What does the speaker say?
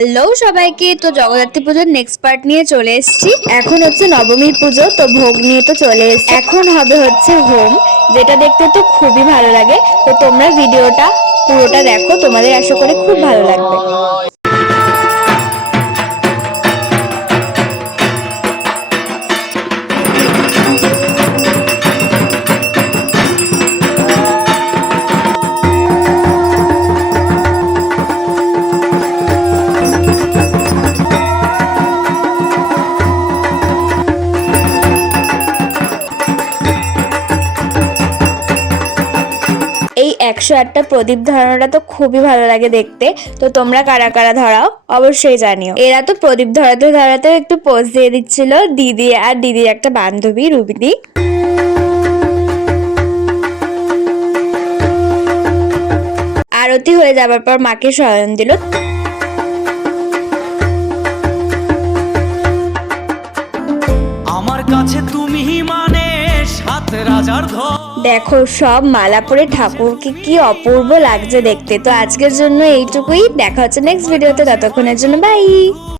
Hello সবাইকে, তো জগদ্ধাত্রী পুজোর নেক্সট পার্ট নিয়ে চলে এসেছি। এখন হচ্ছে নবমীর পুজো, তো ভোগ নিয়ে তো চলে এসেছি। এখন হবে হচ্ছে হোম, যেটা দেখতে তো খুবই ভালো লাগে। তো তোমরা ভিডিওটা পুরোটা দেখো, তোমাদের আশা করি খুব ভালো লাগবে। এই 108টা প্রদীপ ধরানোটা তো খুবই ভালো লাগে দেখতে। তো তোমরা কারা কারা ধরাও অবশ্যই জানিও। এরা তো প্রদীপ ধরাতে ধরাতে একটু পোজ দিয়ে দিচ্ছিল, দিদি আর দিদির একটা বান্ধবী রুবিদি। আরতি হয়ে যাবার পর মাকে শয়ন দিল। আমার কাছে তুমি মানে সাত রাজার ধন। দেখো সব মালা পরে ঠাকুরকে কি অপূর্ব লাগছে দেখতে। তো আজকের জন্য এইটুকুই, দেখা হচ্ছে নেক্সট ভিডিওতে, ততক্ষণের জন্য বাই।